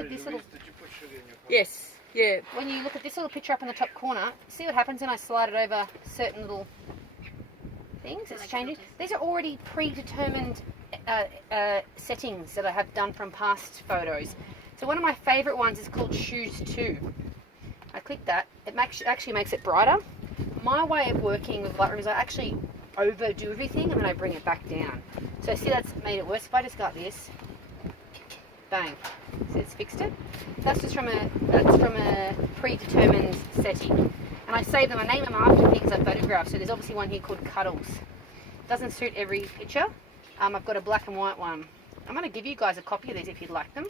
This little, Did you put sugar in your coffee? yes, yeah. When you look at this little picture up in the top corner, see what happens when I slide it over certain little things? It's changing. These are already predetermined settings that I have done from past photos. So one of my favourite ones is called Lightroom2. I click that. It actually makes it brighter. My way of working with Lightroom is I actually overdo everything and then I bring it back down. So see, that's made it worse. If I just got this, bang, so it's fixed it. That's just from a predetermined setting, and I save them. I name them after things I photograph. So there's obviously one here called Cuddles. Doesn't suit every picture. I've got a black and white one. I'm going to give you guys a copy of these if you'd like them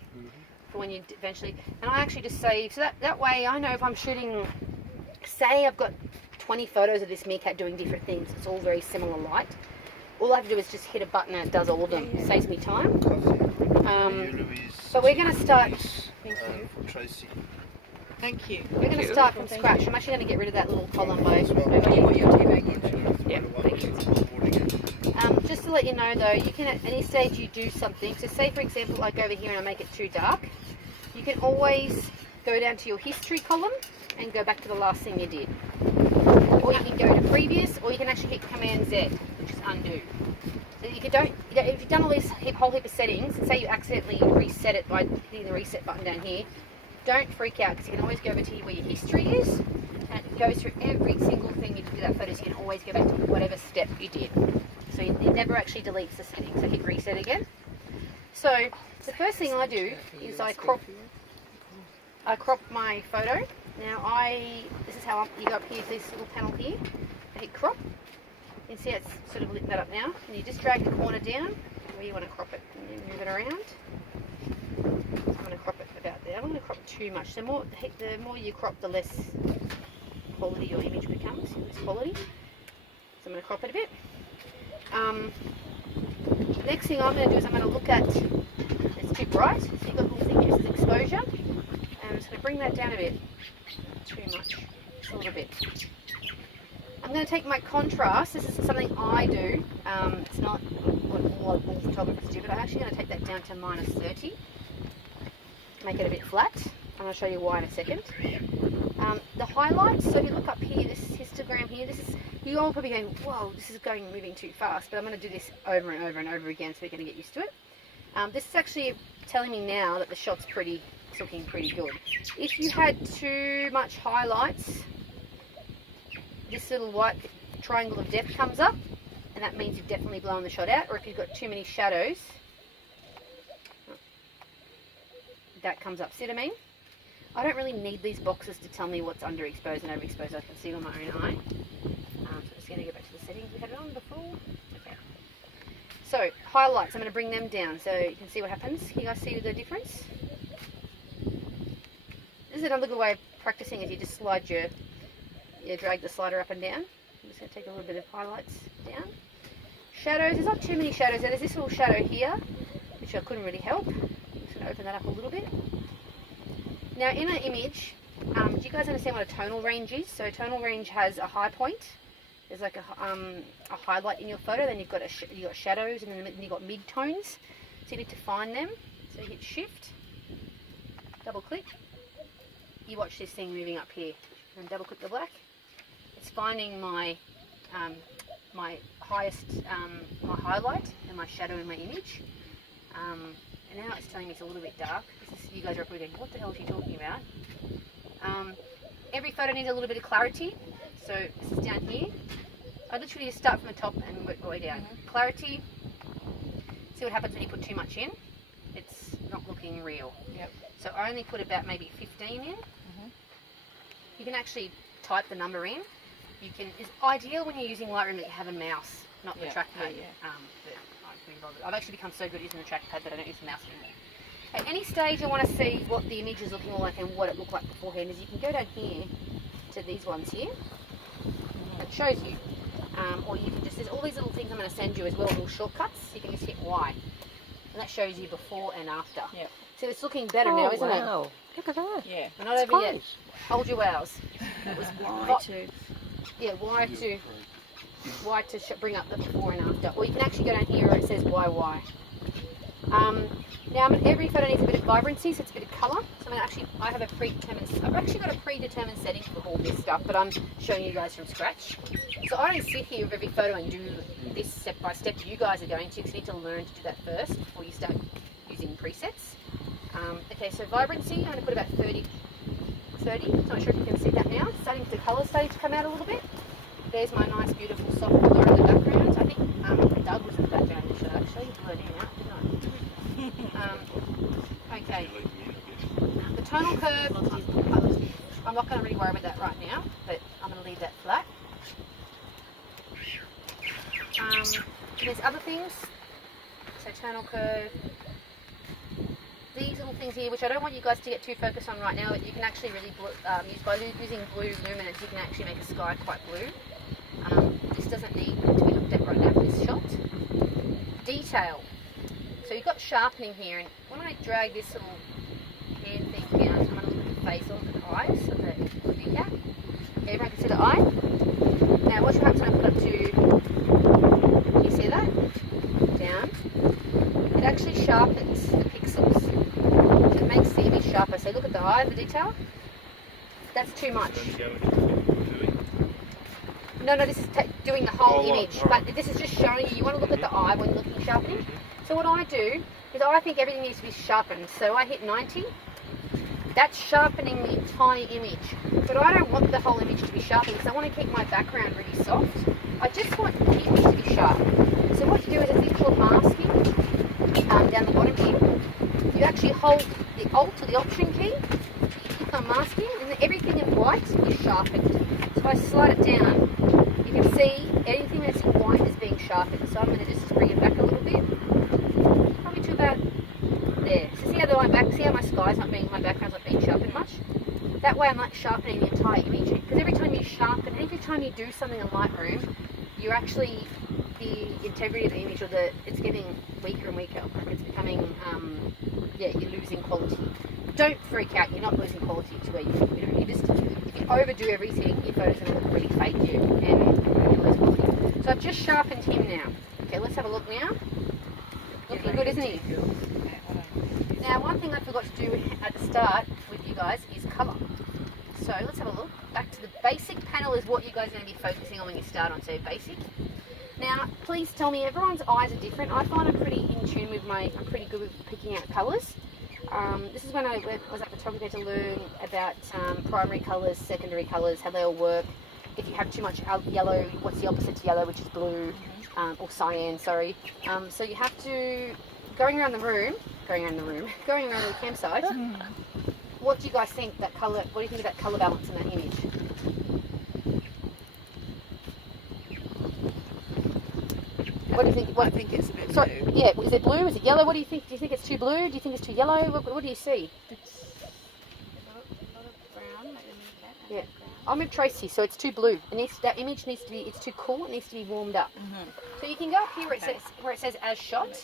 for when you eventually. And I actually just save, so that way I know if I'm shooting. Say I've got 20 photos of this meerkat doing different things. It's all very similar light. All I have to do is just hit a button and it does all of them. It saves me time. But we're going to start. Thank you. Tracy. Thank you. We're going to start from scratch. I'm actually going to get rid of that little column by. Yeah, thank you. Just to let you know though, you can at any stage you do something. So say for example, I go over here and I make it too dark. You can always go down to your history column and go back to the last thing you did. Or you can go to previous, or you can actually hit Command Z, which is undo. So if you've done all this whole heap of settings, and say you accidentally reset it by hitting the reset button down here, don't freak out because you can always go over to where your history is, and it goes through every single thing you did with that photo, so you can always go back to whatever step you did. So it never actually deletes the setting. So hit reset again. So the first thing I do is I crop my photo. Now this is how you go up here to this little panel here. I hit crop. You can see it's sort of lit that up now. And you just drag the corner down where you want to crop it and then move it around. I'm going to crop it about there. I'm going to crop too much. The more you crop, the less quality your image becomes. Less quality. So I'm going to crop it a bit. The next thing I'm going to do is I'm going to look at, it's too bright, so you've got a little thing here, this is exposure. And I'm just going to bring that down a bit. Too much, just a little bit. I'm going to take my contrast. This is something I do. It's not what all photographers do, but I'm actually going to take that down to -30. Make it a bit flat. I'm going to show you why in a second. The highlights. So if you look up here, this histogram here. You're all probably going, whoa, this is moving too fast. But I'm going to do this over and over and over again, so we're going to get used to it. This is actually telling me now that the shot's it's looking pretty good. If you had too much highlights, this little white triangle of depth comes up, and that means you've definitely blown the shot out. Or if you've got too many shadows, that comes up. See what I mean? I don't really need these boxes to tell me what's underexposed and overexposed. I can see it on my own eye. So I'm just going to go back to the settings we had it on before. Okay. So highlights, I'm going to bring them down so you can see what happens. Can you guys see the difference? This is another good way of practicing is you just slide drag the slider up and down. I'm just going to take a little bit of highlights down. Shadows, there's not too many shadows there. There's this little shadow here, which I couldn't really help. I'm just going to open that up a little bit. Now in an image, do you guys understand what a tonal range is? So tonal range has a high point. There's like a highlight in your photo, then you've got shadows, and then you've got mid-tones. So you need to find them. So you hit shift, double click. You watch this thing moving up here, and double click the black. It's finding my my highest my highlight and my shadow in my image. And now it's telling me it's a little bit dark. You guys are probably going, what the hell is she talking about? Every photo needs a little bit of clarity. So this is down here. I literally just start from the top and work my way down. Clarity. See what happens when you put too much in. It's not looking real. Yep. So I only put about maybe 15 in. You can actually type the number in. It's ideal when you're using Lightroom that you have a mouse, not the trackpad. I've actually become so good using the trackpad that I don't use the mouse anymore. At any stage I want to see what the image is looking like and what it looked like beforehand, is you can go down here to these ones here. It shows you. Or you can there's all these little things I'm going to send you as well, little shortcuts. You can just hit Y. And that shows you before and after. Yep. So it's looking better now, isn't it? Look at that. Yeah. We're not over yet. Hold your wows. It was Y2. Yeah, Y to bring up the before and after. Or you can actually go down here where it says YY. Now every photo needs a bit of vibrancy, so it's a bit of colour. So I've actually got a predetermined setting for all this stuff, but I'm showing you guys from scratch. So I don't sit here with every photo and do this step by step. You guys are going to, because you need to learn to do that first before you start using presets. Okay, so vibrancy, I'm going to put about 30. Not sure if you can see that now. The colour's starting to come out a little bit. There's my nice, beautiful, soft blur in the background. I think Doug was in the background this shot actually. Blurred him out, didn't I? Okay. The tonal curve, I'm not going to really worry about that right now, but I'm going to leave that flat. There's other things. So tonal curve. These little things here, which I don't want you guys to get too focused on right now, but you can actually really use by using blue luminance, you can actually make a sky quite blue. This doesn't need to be looked at right now for this shot. Detail. So you've got sharpening here, and when I drag this little hand thing down, I'm going to look at the face, I'll look at the eyes of the big cat. Everyone can see the eye. Now watch what happens when I put up to, you see that? Down. It actually sharpens the pixels. So it makes the image sharper. So look at the eye, the detail. That's too much. No, this is doing the whole image. But this is just showing you want to look at the eye when you're looking at sharpening. So what I do is I think everything needs to be sharpened. So I hit 90. That's sharpening the entire image. But I don't want the whole image to be sharpened because I want to keep my background really soft. I just want the image to be sharp. So what you do is if you put masking down the bottom here, you actually hold the Alt or the Option key, you click on masking, and then everything in white is sharpened. So if I slide it down, you can see anything that's in white is being sharpened. So I'm going to just bring it back a little bit, probably to about there. So see how my sky's not being, my background's not being sharpened much? That way I'm not sharpening the entire image, because every time you sharpen, every time you do something in Lightroom, you're actually, the integrity of the image, it's getting weaker and weaker. It's becoming, you're losing quality. Don't freak out, you're not losing quality to where you just, if you overdo everything, your photos are going to look really fake to you, and you lose quality. So I've just sharpened him now. Okay, let's have a look now. Looking good, isn't he? Now, one thing I forgot to do at the start with you guys is colour. So let's have a look. Back to the basic panel is what you guys are going to be focusing on when you start on, so basic. Now, please tell me, everyone's eyes are different. I find I'm pretty in tune with I'm pretty good with picking out colours. This is when I was at photography to learn about primary colours, secondary colours, how they all work. If you have too much yellow, what's the opposite to yellow, which is blue, or cyan, sorry. So you have to, going around the campsite, what do you guys think what do you think about colour balance in that image? What do you think? I think it's a bit blue. Yeah, is it blue? Is it yellow? What do you think? Do you think it's too blue? Do you think it's too yellow? What do you see? It's a lot of brown, like Yeah. I'm with Tracy, so it's too blue. That image needs to be, it's too cool, it needs to be warmed up. So you can go up here where it says as shot,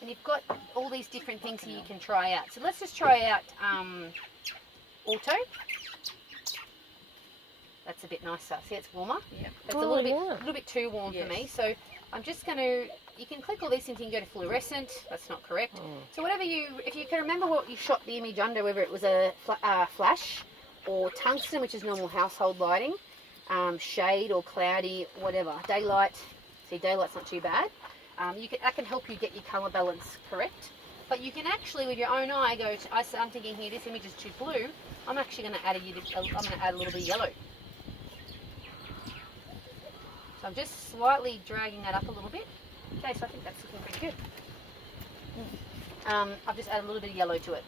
and you've got all these different things here you can try out. So let's just try out auto. That's a bit nicer. See, it's warmer. Yeah. That's a little bit too warm for me. So I'm just going to, you can click all these things, you can go to fluorescent. That's not correct. So if you can remember what you shot the image under, whether it was a flash or tungsten, which is normal household lighting, shade or cloudy, whatever. Daylight. See, daylight's not too bad. That can help you get your colour balance correct. But you can actually, with your own eye, I'm thinking here, this image is too blue. I'm actually going to add a little bit of yellow. So I'm just slightly dragging that up a little bit. Okay, so I think that's looking pretty good. I've just added a little bit of yellow to it.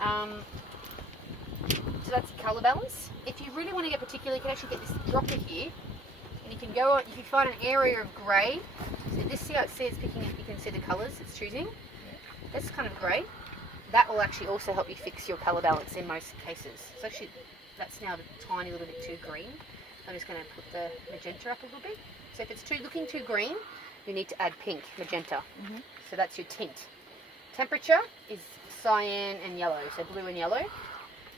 So that's colour balance. If you really want to get particular, you can actually get this dropper here, and you can go on. If you find an area of grey, so this, see how it's picking up. You can see the colours it's choosing. That's kind of grey. That will actually also help you fix your colour balance in most cases. So actually, that's now a tiny little bit too green. I'm just going to put the magenta up a little bit. So if it's looking too green, you need to add pink, magenta. So that's your tint. Temperature is cyan and yellow, so blue and yellow.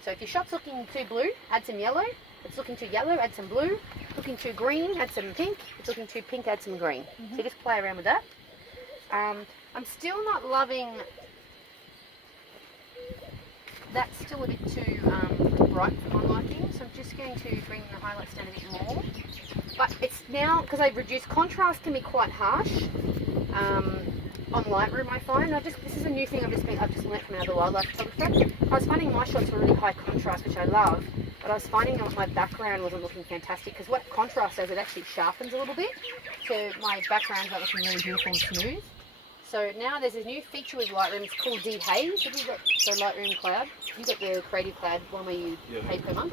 So if your shot's looking too blue, add some yellow. If it's looking too yellow, add some blue. Looking too green, add some pink. If it's looking too pink, add some green. So just play around with that. I'm still not loving. That's still a bit too bright for my liking, so I'm just going to bring the highlights down a bit more. But it's now, because I've reduced, contrast can be quite harsh on Lightroom, I find. This is a new thing I've just learnt from another wildlife photographer. I was finding my shots were really high contrast, which I love, but I was finding that my background wasn't looking fantastic, because what contrast does, it actually sharpens a little bit, so my background's not looking really beautiful and smooth. So now there's a new feature with Lightroom. It's called Dehaze. Have you got the Lightroom Cloud? You got the Creative Cloud one where you pay per month?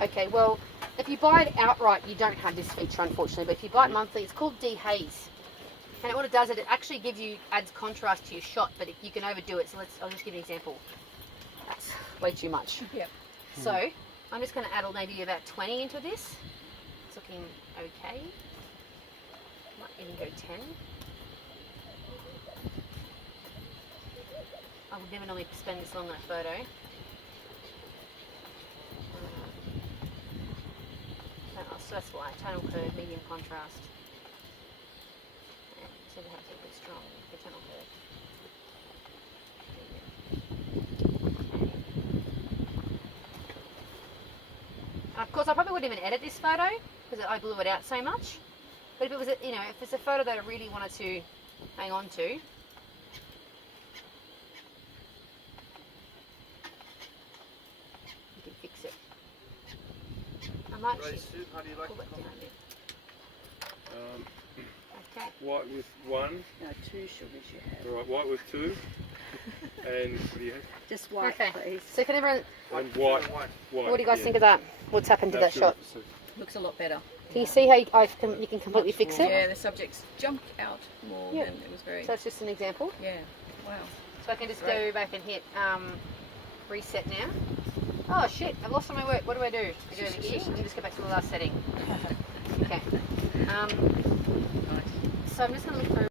Okay, well, if you buy it outright, you don't have this feature, unfortunately. But if you buy it monthly, it's called Dehaze. And what it does is it actually adds contrast to your shot, but you can overdo it. So I'll just give you an example. That's way too much. Yep. So I'm just going to add maybe about 20 into this. It's looking okay. Might even go 10. I would never normally spend this long on a photo. So that's why, tonal curve, medium contrast. Yeah, so they have to be strong, the tonal curve. Okay. Of course, I probably wouldn't even edit this photo because I blew it out so much. But if it was, if it's a photo that I really wanted to hang on to, fix it. I might actually How do you like pull that down a bit. Okay. White with 1. No, 2 sugars you have. All right, white with 2. And what do you have? Just white, Okay. please. So can everyone, And white. what do you guys think of that? What's happened to that shot? Looks a lot better. Can you see how you can completely fix it? Yeah, the subject's jumped out more Yeah. than it was very. So that's just an example. Yeah. Wow. So I can just Great. go back and hit reset now. Oh shit, I've lost all my work. What do? I go to here and just go back to the last setting. Okay. Nice. So I'm just going to look through